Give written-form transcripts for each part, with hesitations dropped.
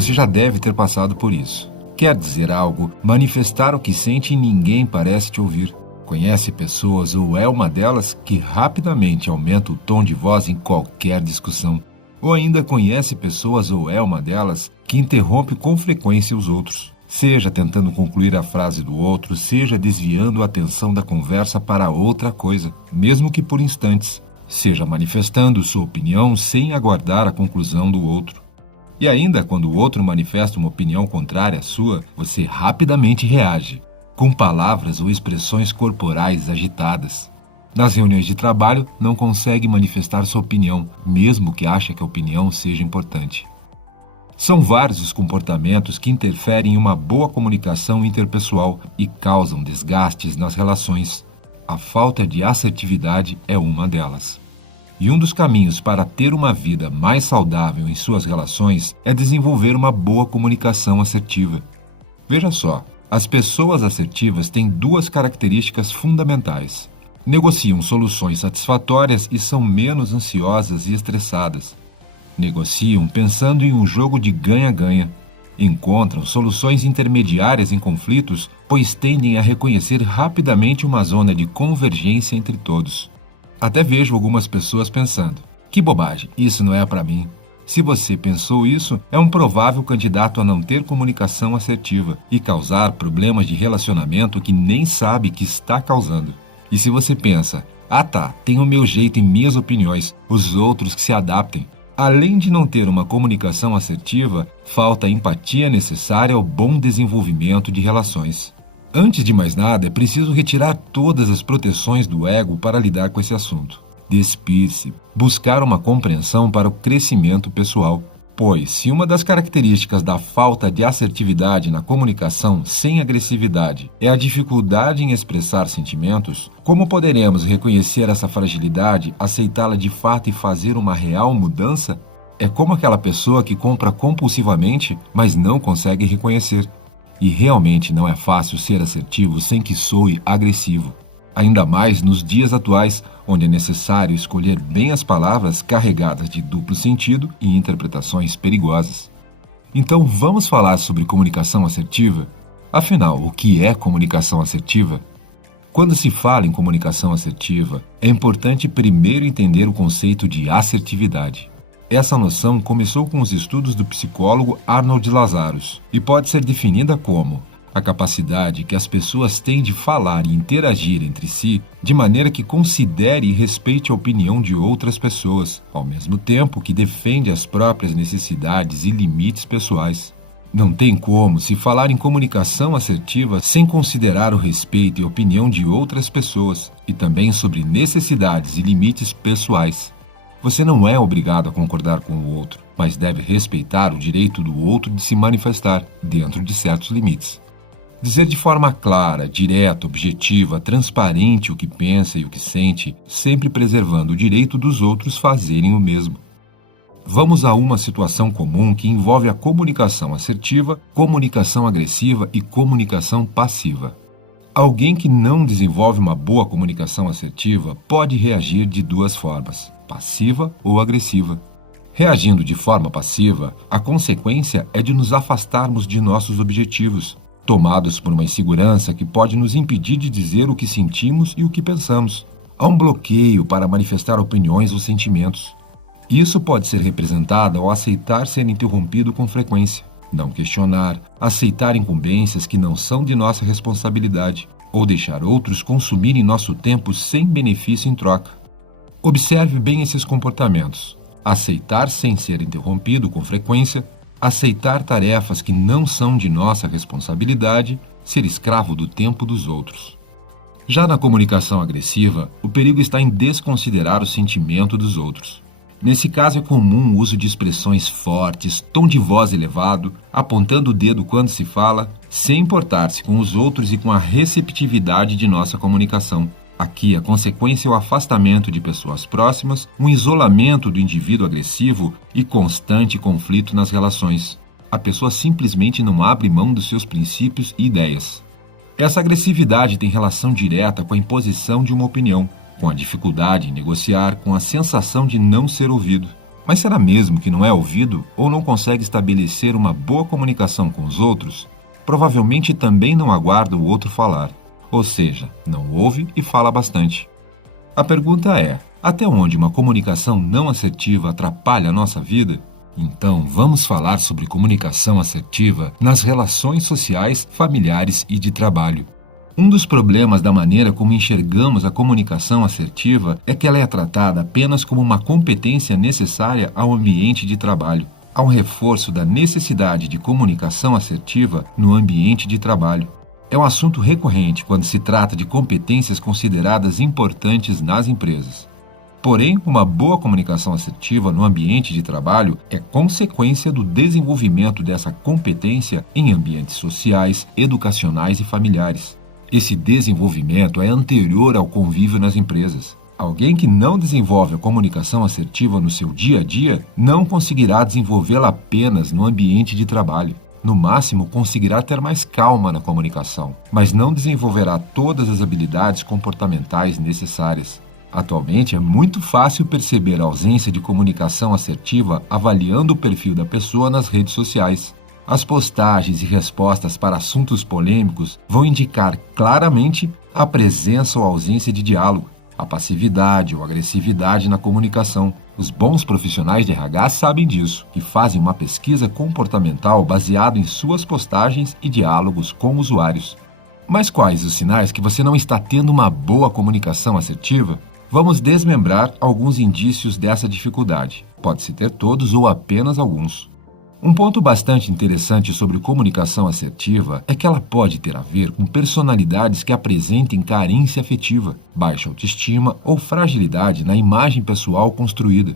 Você já deve ter passado por isso. Quer dizer algo, manifestar o que sente e ninguém parece te ouvir. Conhece pessoas ou é uma delas que rapidamente aumenta o tom de voz em qualquer discussão. Ou ainda conhece pessoas ou é uma delas que interrompe com frequência os outros. Seja tentando concluir a frase do outro, seja desviando a atenção da conversa para outra coisa, mesmo que por instantes. Seja manifestando sua opinião sem aguardar a conclusão do outro. E ainda, quando o outro manifesta uma opinião contrária à sua, você rapidamente reage, com palavras ou expressões corporais agitadas. Nas reuniões de trabalho, não consegue manifestar sua opinião, mesmo que ache que a opinião seja importante. São vários os comportamentos que interferem em uma boa comunicação interpessoal e causam desgastes nas relações. A falta de assertividade é uma delas. E um dos caminhos para ter uma vida mais saudável em suas relações é desenvolver uma boa comunicação assertiva. Veja só, as pessoas assertivas têm duas características fundamentais. Negociam soluções satisfatórias e são menos ansiosas e estressadas. Negociam pensando em um jogo de ganha-ganha. Encontram soluções intermediárias em conflitos, pois tendem a reconhecer rapidamente uma zona de convergência entre todos. Até vejo algumas pessoas pensando: que bobagem, isso não é para mim. Se você pensou isso, é um provável candidato a não ter comunicação assertiva e causar problemas de relacionamento que nem sabe que está causando. E se você pensa: ah tá, tenho o meu jeito e minhas opiniões, os outros que se adaptem. Além de não ter uma comunicação assertiva, falta a empatia necessária ao bom desenvolvimento de relações. Antes de mais nada, é preciso retirar todas as proteções do ego para lidar com esse assunto. Despir-se, buscar uma compreensão para o crescimento pessoal. Pois, se uma das características da falta de assertividade na comunicação sem agressividade é a dificuldade em expressar sentimentos, como poderemos reconhecer essa fragilidade, aceitá-la de fato e fazer uma real mudança? É como aquela pessoa que compra compulsivamente, mas não consegue reconhecer. E realmente não é fácil ser assertivo sem que soe agressivo. Ainda mais nos dias atuais, onde é necessário escolher bem as palavras carregadas de duplo sentido e interpretações perigosas. Então vamos falar sobre comunicação assertiva? Afinal, o que é comunicação assertiva? Quando se fala em comunicação assertiva, é importante primeiro entender o conceito de assertividade. Essa noção começou com os estudos do psicólogo Arnold Lazarus e pode ser definida como a capacidade que as pessoas têm de falar e interagir entre si de maneira que considere e respeite a opinião de outras pessoas, ao mesmo tempo que defende as próprias necessidades e limites pessoais. Não tem como se falar em comunicação assertiva sem considerar o respeito e a opinião de outras pessoas, e também sobre necessidades e limites pessoais. Você não é obrigado a concordar com o outro, mas deve respeitar o direito do outro de se manifestar, dentro de certos limites. Dizer de forma clara, direta, objetiva, transparente o que pensa e o que sente, sempre preservando o direito dos outros fazerem o mesmo. Vamos a uma situação comum que envolve a comunicação assertiva, comunicação agressiva e comunicação passiva. Alguém que não desenvolve uma boa comunicação assertiva pode reagir de duas formas, passiva ou agressiva. Reagindo de forma passiva, a consequência é de nos afastarmos de nossos objetivos, tomados por uma insegurança que pode nos impedir de dizer o que sentimos e o que pensamos. Há um bloqueio para manifestar opiniões ou sentimentos. Isso pode ser representado ao aceitar ser interrompido com frequência, não questionar, aceitar incumbências que não são de nossa responsabilidade, ou deixar outros consumirem nosso tempo sem benefício em troca. Observe bem esses comportamentos. Aceitar sem ser interrompido com frequência, aceitar tarefas que não são de nossa responsabilidade, ser escravo do tempo dos outros. Já na comunicação agressiva, o perigo está em desconsiderar o sentimento dos outros. Nesse caso é comum o uso de expressões fortes, tom de voz elevado, apontando o dedo quando se fala, sem importar-se com os outros e com a receptividade de nossa comunicação. Aqui, a consequência é o afastamento de pessoas próximas, um isolamento do indivíduo agressivo e constante conflito nas relações. A pessoa simplesmente não abre mão dos seus princípios e ideias. Essa agressividade tem relação direta com a imposição de uma opinião, com a dificuldade em negociar, com a sensação de não ser ouvido. Mas será mesmo que não é ouvido ou não consegue estabelecer uma boa comunicação com os outros? Provavelmente também não aguarda o outro falar, ou seja, não ouve e fala bastante. A pergunta é: até onde uma comunicação não assertiva atrapalha a nossa vida? Então, vamos falar sobre comunicação assertiva nas relações sociais, familiares e de trabalho. Um dos problemas da maneira como enxergamos a comunicação assertiva é que ela é tratada apenas como uma competência necessária ao ambiente de trabalho. Há um reforço da necessidade de comunicação assertiva no ambiente de trabalho. É um assunto recorrente quando se trata de competências consideradas importantes nas empresas. Porém, uma boa comunicação assertiva no ambiente de trabalho é consequência do desenvolvimento dessa competência em ambientes sociais, educacionais e familiares. Esse desenvolvimento é anterior ao convívio nas empresas. Alguém que não desenvolve a comunicação assertiva no seu dia a dia não conseguirá desenvolvê-la apenas no ambiente de trabalho. No máximo, conseguirá ter mais calma na comunicação, mas não desenvolverá todas as habilidades comportamentais necessárias. Atualmente, é muito fácil perceber a ausência de comunicação assertiva avaliando o perfil da pessoa nas redes sociais. As postagens e respostas para assuntos polêmicos vão indicar claramente a presença ou ausência de diálogo, a passividade ou agressividade na comunicação. Os bons profissionais de RH sabem disso e fazem uma pesquisa comportamental baseada em suas postagens e diálogos com usuários. Mas quais os sinais que você não está tendo uma boa comunicação assertiva? Vamos desmembrar alguns indícios dessa dificuldade. Pode-se ter todos ou apenas alguns. Um ponto bastante interessante sobre comunicação assertiva é que ela pode ter a ver com personalidades que apresentem carência afetiva, baixa autoestima ou fragilidade na imagem pessoal construída.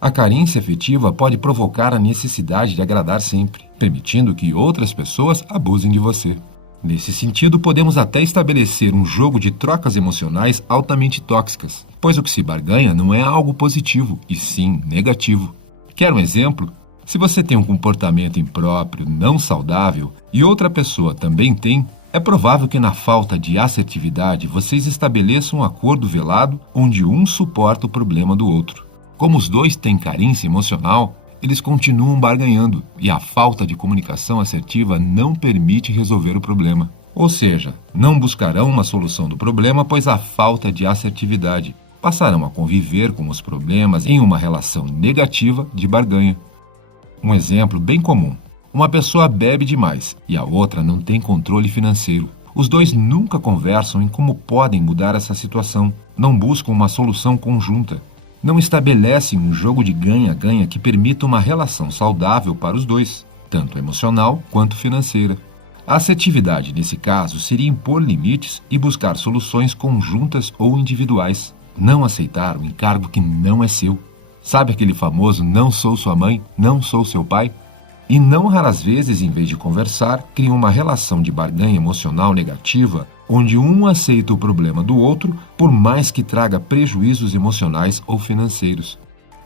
A carência afetiva pode provocar a necessidade de agradar sempre, permitindo que outras pessoas abusem de você. Nesse sentido, podemos até estabelecer um jogo de trocas emocionais altamente tóxicas, pois o que se barganha não é algo positivo, e sim negativo. Quer um exemplo? Se você tem um comportamento impróprio, não saudável, e outra pessoa também tem, é provável que na falta de assertividade vocês estabeleçam um acordo velado onde um suporta o problema do outro. Como os dois têm carência emocional, eles continuam barganhando e a falta de comunicação assertiva não permite resolver o problema. Ou seja, não buscarão uma solução do problema pois há falta de assertividade. Passarão a conviver com os problemas em uma relação negativa de barganha. Um exemplo bem comum: uma pessoa bebe demais e a outra não tem controle financeiro. Os dois nunca conversam em como podem mudar essa situação, não buscam uma solução conjunta, não estabelecem um jogo de ganha-ganha que permita uma relação saudável para os dois, tanto emocional quanto financeira. A assertividade, nesse caso, seria impor limites e buscar soluções conjuntas ou individuais, não aceitar um encargo que não é seu. Sabe aquele famoso "não sou sua mãe, não sou seu pai"? E não raras vezes, em vez de conversar, criam uma relação de barganha emocional negativa, onde um aceita o problema do outro, por mais que traga prejuízos emocionais ou financeiros.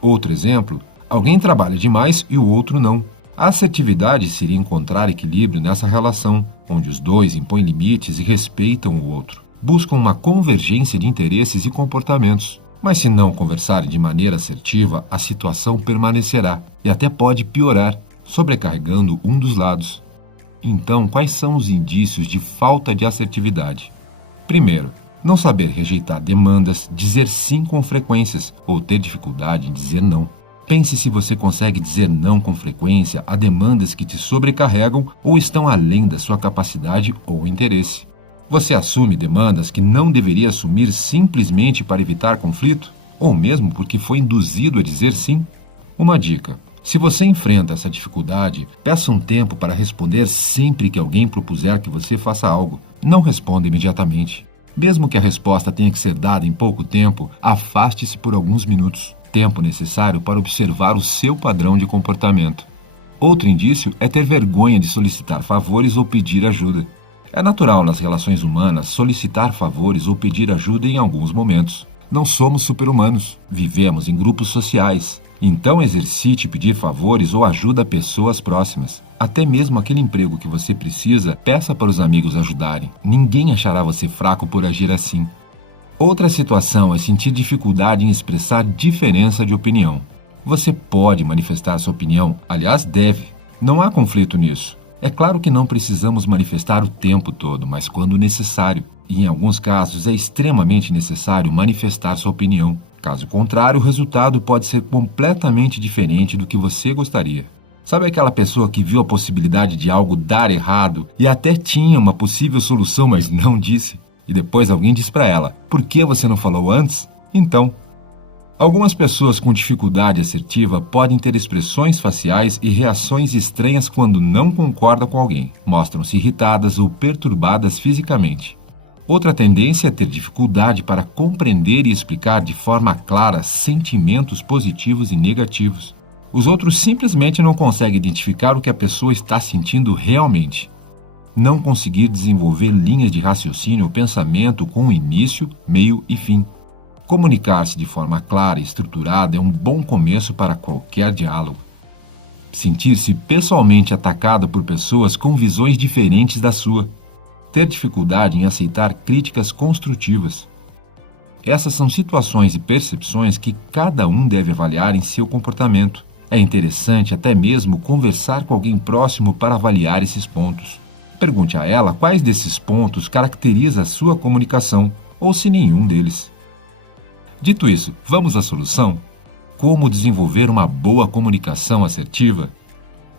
Outro exemplo: alguém trabalha demais e o outro não. A assertividade seria encontrar equilíbrio nessa relação, onde os dois impõem limites e respeitam o outro. Buscam uma convergência de interesses e comportamentos. Mas se não conversarem de maneira assertiva, a situação permanecerá e até pode piorar, sobrecarregando um dos lados. Então, quais são os indícios de falta de assertividade? Primeiro, não saber rejeitar demandas, dizer sim com frequências ou ter dificuldade em dizer não. Pense se você consegue dizer não com frequência a demandas que te sobrecarregam ou estão além da sua capacidade ou interesse. Você assume demandas que não deveria assumir simplesmente para evitar conflito? Ou mesmo porque foi induzido a dizer sim? Uma dica: se você enfrenta essa dificuldade, peça um tempo para responder sempre que alguém propuser que você faça algo. Não responda imediatamente. Mesmo que a resposta tenha que ser dada em pouco tempo, afaste-se por alguns minutos, tempo necessário para observar o seu padrão de comportamento. Outro indício é ter vergonha de solicitar favores ou pedir ajuda. É natural nas relações humanas solicitar favores ou pedir ajuda em alguns momentos. Não somos super-humanos, vivemos em grupos sociais. Então exercite pedir favores ou ajuda a pessoas próximas. Até mesmo aquele emprego que você precisa, peça para os amigos ajudarem. Ninguém achará você fraco por agir assim. Outra situação é sentir dificuldade em expressar diferença de opinião. Você pode manifestar sua opinião, aliás, deve. Não há conflito nisso. É claro que não precisamos manifestar o tempo todo, mas quando necessário. E em alguns casos é extremamente necessário manifestar sua opinião. Caso contrário, o resultado pode ser completamente diferente do que você gostaria. Sabe aquela pessoa que viu a possibilidade de algo dar errado e até tinha uma possível solução, mas não disse? E depois alguém diz para ela: por que você não falou antes? Então, algumas pessoas com dificuldade assertiva podem ter expressões faciais e reações estranhas quando não concordam com alguém. Mostram-se irritadas ou perturbadas fisicamente. Outra tendência é ter dificuldade para compreender e explicar de forma clara sentimentos positivos e negativos. Os outros simplesmente não conseguem identificar o que a pessoa está sentindo realmente. Não conseguir desenvolver linhas de raciocínio ou pensamento com início, meio e fim. Comunicar-se de forma clara e estruturada é um bom começo para qualquer diálogo. Sentir-se pessoalmente atacado por pessoas com visões diferentes da sua. Ter dificuldade em aceitar críticas construtivas. Essas são situações e percepções que cada um deve avaliar em seu comportamento. É interessante até mesmo conversar com alguém próximo para avaliar esses pontos. Pergunte a ela quais desses pontos caracteriza a sua comunicação, ou se nenhum deles. Dito isso, vamos à solução? Como desenvolver uma boa comunicação assertiva?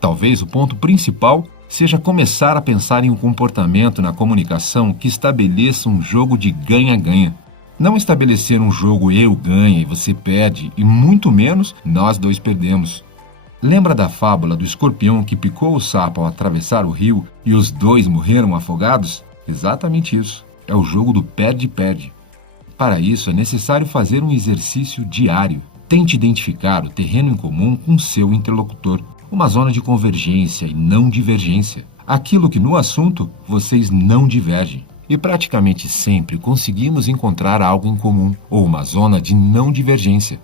Talvez o ponto principal seja começar a pensar em um comportamento na comunicação que estabeleça um jogo de ganha-ganha. Não estabelecer um jogo eu ganho e você perde, e muito menos nós dois perdemos. Lembra da fábula do escorpião que picou o sapo ao atravessar o rio e os dois morreram afogados? Exatamente isso. É o jogo do perde-perde. Para isso é necessário fazer um exercício diário. Tente identificar o terreno em comum com seu interlocutor. Uma zona de convergência e não divergência. Aquilo que no assunto vocês não divergem. E praticamente sempre conseguimos encontrar algo em comum, ou uma zona de não divergência.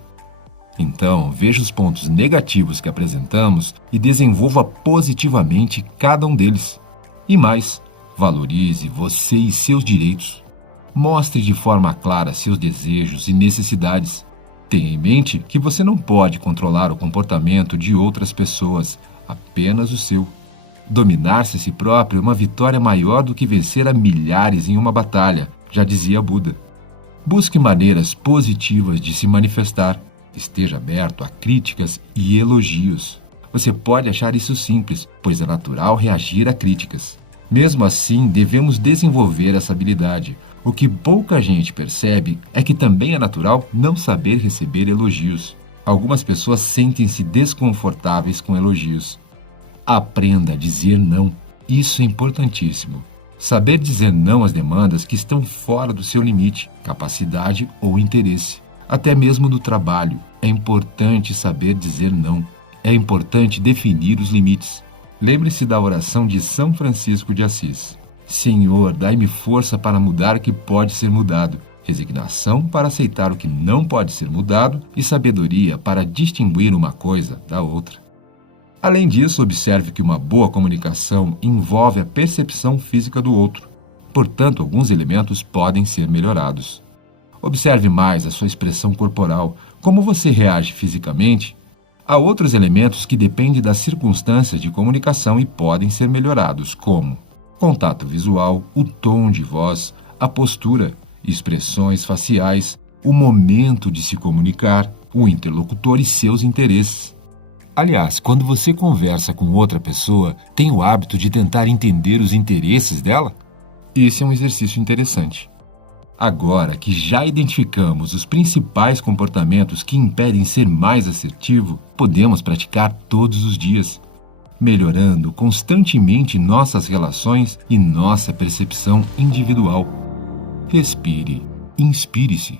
Então, veja os pontos negativos que apresentamos e desenvolva positivamente cada um deles. E mais, valorize você e seus direitos. Mostre de forma clara seus desejos e necessidades. Tenha em mente que você não pode controlar o comportamento de outras pessoas, apenas o seu. Dominar-se a si próprio é uma vitória maior do que vencer a milhares em uma batalha, já dizia Buda. Busque maneiras positivas de se manifestar. Esteja aberto a críticas e elogios. Você pode achar isso simples, pois é natural reagir a críticas. Mesmo assim, devemos desenvolver essa habilidade. O que pouca gente percebe é que também é natural não saber receber elogios. Algumas pessoas sentem-se desconfortáveis com elogios. Aprenda a dizer não. Isso é importantíssimo. Saber dizer não às demandas que estão fora do seu limite, capacidade ou interesse. Até mesmo no trabalho, é importante saber dizer não. É importante definir os limites. Lembre-se da oração de São Francisco de Assis. Senhor, dai-me força para mudar o que pode ser mudado, resignação para aceitar o que não pode ser mudado e sabedoria para distinguir uma coisa da outra. Além disso, observe que uma boa comunicação envolve a percepção física do outro. Portanto, alguns elementos podem ser melhorados. Observe mais a sua expressão corporal, como você reage fisicamente. Há outros elementos que dependem das circunstâncias de comunicação e podem ser melhorados, como contato visual, o tom de voz, a postura, expressões faciais, o momento de se comunicar, o interlocutor e seus interesses. Aliás, quando você conversa com outra pessoa, tem o hábito de tentar entender os interesses dela? Esse é um exercício interessante. Agora que já identificamos os principais comportamentos que impedem ser mais assertivo, podemos praticar todos os dias, melhorando constantemente nossas relações e nossa percepção individual. Respire, inspire-se.